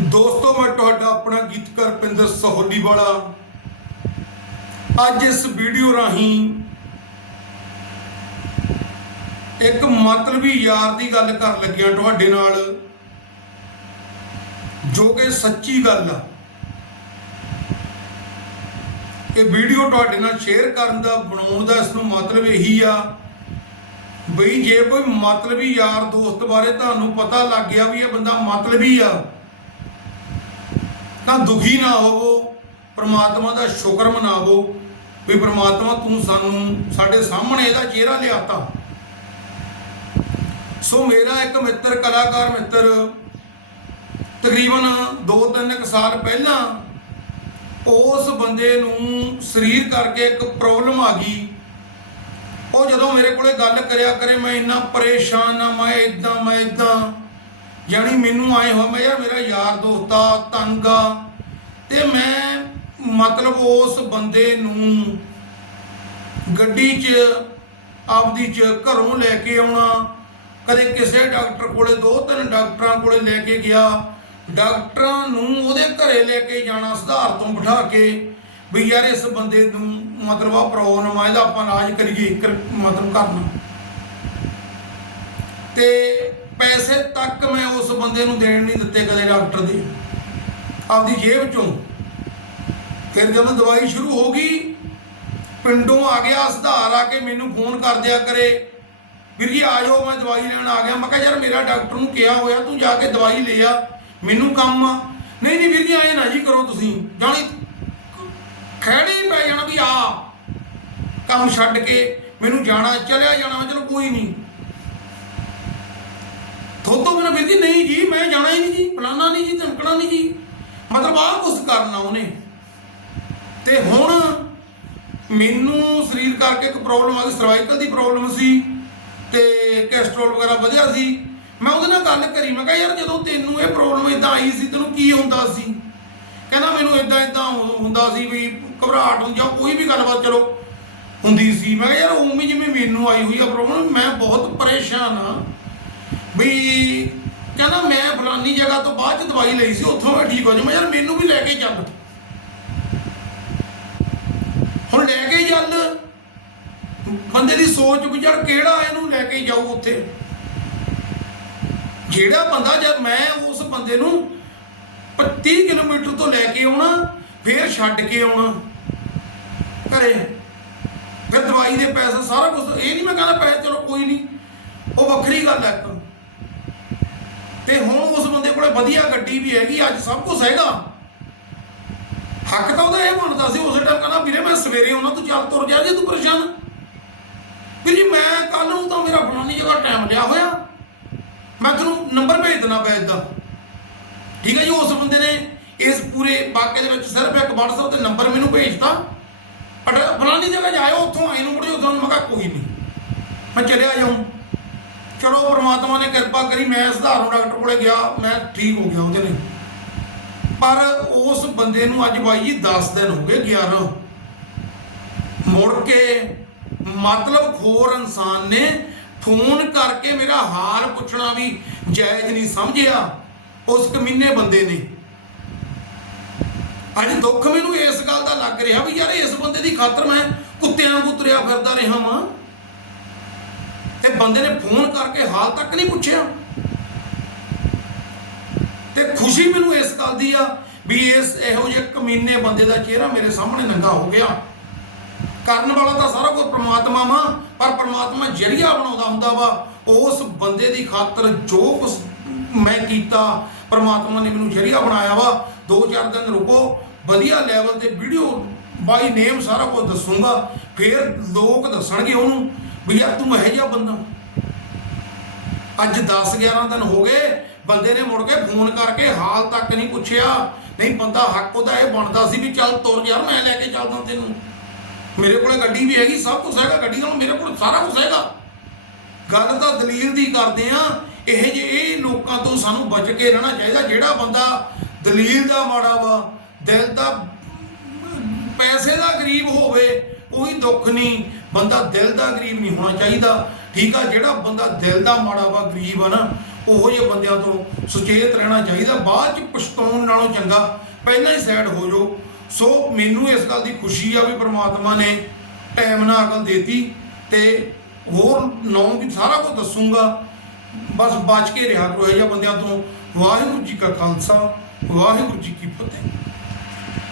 ਦੋਸਤੋ, ਮੈਂ ਤੁਹਾਡਾ ਆਪਣਾ ਗੀਤਕਾਰ ਪਿੰਦਰ ਸਹੋਲੀ ਵਾਲਾ ਅੱਜ ਇਸ ਵੀਡੀਓ ਰਾਹੀਂ ਇੱਕ ਮਤਲਬੀ ਯਾਰ ਦੀ ਗੱਲ ਕਰਨ ਲੱਗਿਆ ਤੁਹਾਡੇ ਨਾਲ, ਜੋ ਕਿ ਸੱਚੀ ਗੱਲ ਆ। ਇਹ ਵੀਡੀਓ ਤੁਹਾਡੇ ਨਾਲ ਸ਼ੇਅਰ ਕਰਨ ਦਾ, ਬਣਾਉਣ ਦਾ, ਇਸ ਨੂੰ ਮਤਲਬ ਇਹੀ ਆ ਬਈ, ਜੇ ਕੋਈ ਮਤਲਬੀ ਯਾਰ ਦੋਸਤ ਬਾਰੇ ਤੁਹਾਨੂੰ ਪਤਾ ਲੱਗ ਗਿਆ ਵੀ ਇਹ ਬੰਦਾ ਮਤਲਬੀ ਆ ਤਾਂ ਦੁਖੀ ਨਾ ਹੋਵੋ, ਪਰਮਾਤਮਾ ਦਾ ਸ਼ੁਕਰ ਮਨਾਵੋ, ਵੀ ਪਰਮਾਤਮਾ ਤੂੰ ਸਾਨੂੰ, ਸਾਡੇ ਸਾਹਮਣੇ ਇਹਦਾ ਚਿਹਰਾ ਲਿਆਤਾ। ਸੋ ਮੇਰਾ ਇੱਕ ਮਿੱਤਰ, ਕਲਾਕਾਰ ਮਿੱਤਰ, ਤਕਰੀਬਨ 2-3 ਕੁ ਸਾਲ ਪਹਿਲਾਂ ਉਸ ਬੰਦੇ ਨੂੰ ਸਰੀਰ ਕਰਕੇ ਇੱਕ ਪ੍ਰੋਬਲਮ ਆ ਗਈ। ਉਹ ਜਦੋਂ ਮੇਰੇ ਕੋਲੇ ਗੱਲ ਕਰਿਆ ਕਰੇ, ਮੈਂ ਇੰਨਾ ਪਰੇਸ਼ਾਨ ਆ, ਮੈਂ ਇਦਾਂ ਮੈਂ ਇਦਾਂ ਜਾਣੀ ਮੈਨੂੰ ਆਏ ਹੋ ਮੈਂ ਯਾਰ ਮੇਰਾ ਯਾਰ ਦੋਸਤ ਆ, ਤੰਗ ਆ। ਤੇ ਮੈਂ ਮਤਲਬ ਉਸ ਬੰਦੇ ਨੂੰ ਗੱਡੀ 'ਚ, ਆਪਦੀ 'ਚ ਘਰੋਂ ਲੈ ਕੇ ਆਉਣਾ। ਕਦੇ ਕਿਸੇ ਡਾਕਟਰ ਕੋਲੇ, ਦੋ ਤਿੰਨ ਡਾਕਟਰਾਂ ਕੋਲੇ ਲੈ ਕੇ ਗਿਆ। ਡਾਕਟਰਾਂ ਨੂੰ ਉਹਦੇ ਘਰੇ ਲੈ ਕੇ ਜਾਣਾ, ਸੁਧਾਰ ਤੋਂ ਬਿਠਾ ਕੇ ਵੀ ਯਾਰ ਇਸ ਬੰਦੇ ਨੂੰ ਮਤਲਬ ਆ ਪ੍ਰੋਬਲਮ ਆ, ਇਹਦਾ ਆਪਾਂ ਇਲਾਜ ਕਰੀਏ ਕਰ- ਮਤਲਬ ਕਰਨਾ। ਤੇ ਪੈਸੇ ਤੱਕ ਮੈਂ ਬੰਦੇ ਨੂੰ ਦੇਣ ਨਹੀਂ ਦਿੱਤੇ ਕਦੇ ਡਾਕਟਰ ਦੇ। ਆਪਦੀ ਜੇਬ ਚੋਂ। ਫਿਰ ਜਦੋਂ ਦਵਾਈ ਸ਼ੁਰੂ ਹੋ ਗਈ, ਪਿੰਡੋਂ ਆ ਗਿਆ, ਸੁਧਾਰ ਆ ਕੇ ਮੈਨੂੰ ਫੋਨ ਕਰ ਦਿਆ ਕਰੇ। ਵੀਰ ਜੀ, ਆ ਜਾਓ, ਮੈਂ ਦਵਾਈ ਲੈਣ ਆ ਗਿਆ। ਮੈਂ ਕਿਹਾ, ਯਾਰ, ਮੇਰਾ ਡਾਕਟਰ ਨੂੰ ਕਿਹਾ ਹੋਇਆ, ਤੂੰ ਜਾ ਕੇ ਦਵਾਈ ਲੈ ਆ। ਮੈਨੂੰ ਕੰਮ ਆ। ਨਹੀਂ ਨਹੀਂ, ਵੀਰ ਜੀ, ਐਂ ਨਾ ਜੀ ਕਰੋ ਤੁਸੀਂ। ਜਾਣੀ ਖਹਿੜੇ ਪੈ ਜਾਣਾ ਵੀ ਆ। ਕੰਮ ਛੱਡ ਕੇ ਮੈਨੂੰ ਜਾਣਾ, ਚਲਿਆ ਜਾਣਾ, ਮੈਂ ਚਲੋ, ਕੋਈ ਨਹੀਂ। ਥੋਤੋਂ ਬਿਨਾ ਵੀਰ ਜੀ ਨਹੀਂ ਜੀ, ਮੈਂ ਜਾਣਾ ਹੀ ਨਹੀਂ ਜੀ ਫਲਾਣਾ ਨਹੀਂ ਜੀ, ਧਮਕਣਾ ਨਹੀਂ ਜੀ। ਮਤਲਬ ਆਹ ਕੁਛ ਕਰਨਾ ਉਹਨੇ। ਤੇ ਹੁਣ ਮੈਨੂੰ ਸਰੀਰ ਕਰਕੇ ਇੱਕ ਪ੍ਰੋਬਲਮ ਆ ਗਈ ਸਰਵਾਈਕਲ ਦੀ ਪ੍ਰੋਬਲਮ ਸੀ ਤੇ ਕੈਸਟਰੋਲ ਵਗੈਰਾ ਵਧਿਆ ਸੀ। ਮੈਂ ਉਹਦੇ ਨਾਲ ਗੱਲ ਕਰੀ, ਮੈਂ ਕਿਹਾ ਯਾਰ ਜਦੋਂ ਤੈਨੂੰ ਇਹ ਪ੍ਰੋਬਲਮ ਇਦਾਂ ਆਈ ਸੀ, ਤੈਨੂੰ ਕੀ ਹੁੰਦਾ ਸੀ? ਕਹਿੰਦਾ ਮੈਨੂੰ ਇਦਾਂ ਇਦਾਂ ਹੁੰਦਾ ਸੀ ਵੀ ਘਬਰਾਹਟ ਹੁੰਦੀ ਜਾਂ ਕੋਈ ਵੀ ਗੱਲਬਾਤ ਚਲੋ ਹੁੰਦੀ ਸੀ। ਮੈਂ ਕਿਹਾ ਯਾਰ ਉਵੇਂ ਜਿਵੇਂ ਮੈਨੂੰ ਆਈ ਹੋਈ ਆ ਪ੍ਰੋਬਲਮ ਮੈਂ ਬਹੁਤ ਪਰੇਸ਼ਾਨ ਆ। ਵੀ ਕਹਿੰਦਾ ਮੈਂ ਫਲਾਨੀ ਜਗ੍ਹਾ ਤੋਂ ਬਾਅਦ ਚ ਦਵਾਈ ਲਈ ਸੀ, ਉੱਥੋਂ ਮੈਂ ਠੀਕ ਹੋ ਜਾਵਾਂ। ਯਾਰ ਮੈਨੂੰ ਵੀ ਲੈ ਕੇ ਚੱਲ। ਹੁਣ ਲੈ ਕੇ ਚੱਲ। ਬੰਦੇ ਦੀ ਸੋਚ ਵੀ ਯਾਰ ਕਿਹੜਾ ਇਹਨੂੰ ਲੈ ਕੇ ਜਾਊ ਉੱਥੇ? ਜਿਹੜਾ ਬੰਦਾ ਜਦ ਮੈਂ ਉਸ ਬੰਦੇ ਨੂੰ 30 ਕਿਲੋਮੀਟਰ ਤੋਂ ਲੈ ਕੇ ਆਉਣਾ, ਫੇਰ ਛੱਡ ਕੇ ਆਉਣਾ। ਘਰੇ। ਫਿਰ ਦਵਾਈ ਦੇ ਪੈਸੇ ਸਾਰਾ ਕੁਝ ਇਹ ਨਹੀਂ ਮੈਂ ਕਹਿੰਦਾ ਪੈਸੇ ਚਲੋ ਕੋਈ ਨਹੀਂ। ਉਹ ਵੱਖਰੀ ਗੱਲ ਹੈ ਤੇ ਹੁਣ ਉਸ ਬੰਦੇ ਕੋਲੇ ਵਧੀਆ ਗੱਡੀ ਵੀ ਹੈਗੀ, ਅੱਜ ਸਭ ਕੁਝ ਹੈਗਾ। ਹੱਕ ਤਾਂ ਉਹਦਾ ਇਹ ਬਣਦਾ ਸੀ, ਉਸੇ ਟਾਈਮ ਕਹਿੰਦਾ, ਵੀਰੇ ਮੈਂ ਸਵੇਰੇ ਉਹਨਾਂ ਤੋਂ ਚੱਲ ਤੁਰ ਜਾ ਜੇ ਤੂੰ ਪਰੇਸ਼ਾਨ। ਵੀਰ ਜੀ, ਮੈਂ ਕੱਲ ਨੂੰ ਤਾਂ ਮੇਰਾ ਫਲਾਨੀ ਜਗ੍ਹਾ ਟਾਈਮ ਲਿਆ ਹੋਇਆ। ਮੈਂ ਤੈਨੂੰ ਨੰਬਰ ਭੇਜ ਦਿੰਦਾ ਬੈਜ ਦਾ। ਠੀਕ ਹੈ ਜੀ, ਉਸ ਬੰਦੇ ਨੇ ਇਸ ਪੂਰੇ ਵਾਕਿਆ ਦੇ ਵਿੱਚ ਸਿਰਫ ਇੱਕ WhatsApp ਤੇ ਨੰਬਰ ਮੈਨੂੰ ਭੇਜਤਾ। ਪਰ ਫਲਾਨੀ ਜਗ੍ਹਾ ਜਾਇਓ ਉੱਥੋਂ ਆਏ ਨੂੰ ਮੁੜਿਓ ਤੁਹਾਨੂੰ ਮੈਂ ਕਿਹਾ ਕੋਈ ਨਹੀਂ। ਮੈਂ ਚਲਿਆ ਜਾਊਂ। ਚਲੋ ਪ੍ਰਮਾਤਮਾ ਨੇ ਕਿਰਪਾ ਕਰੀ, ਮੈਂ ਸਧਾਰਨ ਡਾਕਟਰ ਕੋਲੇ ਗਿਆ, ਮੈਂ ਠੀਕ ਹੋ ਗਿਆ ਉਹਦੇ ਲਈ। ਪਰ ਉਸ ਬੰਦੇ ਨੂੰ ਅੱਜ ਬਾਈ ਜੀ 10 ਦਿਨ ਹੋ ਗਏ 11 ਮੁੜ ਕੇ ਮਤਲਬ ਖੋਰ ਇਨਸਾਨ ਨੇ ਫੋਨ ਕਰਕੇ ਮੇਰਾ ਹਾਲ ਪੁੱਛਣਾ ਵੀ ਜਾਇਜ਼ ਨਹੀਂ ਸਮਝਿਆ, ਉਸ ਕਮੀਨੇ ਬੰਦੇ ਨੇ। ਅੱਜ ਦੁੱਖ ਮੈਨੂੰ ਇਸ ਗੱਲ ਦਾ ਲੱਗ ਰਿਹਾ ਵੀ ਯਾਰ ਇਸ ਬੰਦੇ ਦੀ ਖਾਤਰ ਮੈਂ ਕੁੱਤਿਆਂ ਨੂੰ ਤੁਰਿਆ ਫਿਰਦਾ ਰਿਹਾ ਵਾਂ। ਤੇ ਬੰਦੇ ਨੇ ਫੋਨ ਕਰਕੇ ਹਾਲ ਤੱਕ ਨਹੀਂ ਪੁੱਛਿਆ। ਤੇ ਖੁਸ਼ੀ ਮੈਨੂੰ ਇਸ ਗੱਲ ਦੀ ਆ ਵੀ ਇਸ ਇਹੋ ਜਿਹੇ ਕਮੀਨੇ ਬੰਦੇ ਦਾ ਚਿਹਰਾ ਮੇਰੇ ਸਾਹਮਣੇ ਨੰਗਾ ਹੋ ਗਿਆ। ਕਰਨ ਵਾਲਾ ਤਾਂ ਸਾਰਾ ਕੁਝ ਪ੍ਰਮਾਤਮਾ ਵਾ, ਪਰ ਪ੍ਰਮਾਤਮਾ ਜਰੀਆ ਬਣਾਉਂਦਾ ਹੁੰਦਾ ਵਾ। ਉਸ ਬੰਦੇ ਦੀ ਖਾਤਰ ਜੋ ਕੁਝ ਮੈਂ ਕੀਤਾ, ਪ੍ਰਮਾਤਮਾ ਨੇ ਮੈਨੂੰ ਜਰੀਆ ਬਣਾਇਆ ਵਾ। ਦੋ ਚਾਰ ਦਿਨ ਰੁਕੋ, ਵਧੀਆ ਲੈਵਲ ਤੇ ਵੀਡੀਓ ਬਾਈ ਨੇਮ ਸਾਰਾ ਕੁਝ ਦੱਸੂਗਾ। ਫਿਰ ਲੋਕ ਦੱਸਣਗੇ ਉਹਨੂੰ। ਵੀ ਯਾਰ ਤੂੰ ਇਹੋ ਜਿਹਾ ਬੰਦਾ। ਅੱਜ 10 11 ਦਿਨ ਹੋ ਗਏ, ਬੰਦੇ ਨੇ ਮੁੜ ਕੇ ਫੋਨ ਕਰਕੇ ਹਾਲ ਤੱਕ ਨਹੀਂ ਪੁੱਛਿਆ। ਨਹੀਂ, ਬੰਦਾ ਹੱਕ ਉਹਦਾ ਇਹ ਬਣਦਾ ਸੀ ਵੀ ਚੱਲ ਤੁਰ ਯਾਰ, ਮੈਂ ਲੈ ਕੇ ਚੱਲਦਾ ਤੈਨੂੰ। ਮੇਰੇ ਕੋਲੇ ਗੱਡੀ ਵੀ ਹੈਗੀ, ਸਭ ਕੁਝ ਹੈਗਾ, ਗੱਡੀ ਨਾਲ ਮੇਰੇ ਕੋਲ ਸਾਰਾ ਕੁਝ ਹੈਗਾ। ਗੱਲ ਤਾਂ ਦਲੀਲ ਦੀ ਕਰਦੇ ਆ, ਇਹ ਜੇ ਇਹ ਲੋਕਾਂ ਤੋਂ ਸਾਨੂੰ ਬਚ ਕੇ ਰਹਿਣਾ ਚਾਹੀਦਾ, ਜਿਹੜਾ ਬੰਦਾ ਦਲੀਲ ਦਾ ਮਾੜਾ ਵਾ, ਦਿਲ ਦਾ ਪੈਸੇ ਦਾ ਗਰੀਬ ਹੋਵੇ ਕੋਈ ਦੁੱਖ ਨਹੀਂ, ਬੰਦਾ ਦਿਲ ਦਾ ਗਰੀਬ ਨਹੀਂ ਹੋਣਾ ਚਾਹੀਦਾ। ਠੀਕ ਆ, ਜਿਹੜਾ ਬੰਦਾ ਦਿਲ ਦਾ ਮਾੜਾ ਵਾ, ਗਰੀਬ ਆ ਨਾ, ਉਹੋ ਜਿਹੇ ਬੰਦਿਆਂ ਤੋਂ ਸੁਚੇਤ ਰਹਿਣਾ ਚਾਹੀਦਾ। ਬਾਅਦ ਚ ਪਛਤਾਉਣ ਨਾਲੋਂ ਚੰਗਾ, ਪਹਿਲਾਂ ਹੀ ਸੈਡ ਹੋ ਜਾਓ। ਸੋ ਮੈਨੂੰ ਇਸ ਗੱਲ ਦੀ ਖੁਸ਼ੀ ਆ ਵੀ ਪ੍ਰਮਾਤਮਾ ਨੇ ਟਾਈਮ ਨਾਲ ਅਕਲ ਦੇਤੀ ਤੇ ਹੋਰ ਨੌਂ ਵੀ ਸਾਰਾ ਕੁਝ ਦੱਸੂਗਾ। ਬਸ ਬਚ ਕੇ ਰਿਹਾ ਕਰੋ, ਇਹ ਜਿਹੇ ਬੰਦਿਆਂ ਤੋਂ। ਵਾਹਿਗੁਰੂ ਜੀ ਕਾ ਖਾਲਸਾ, ਵਾਹਿਗੁਰੂ ਜੀ ਕੀ ਫਤਿਹ।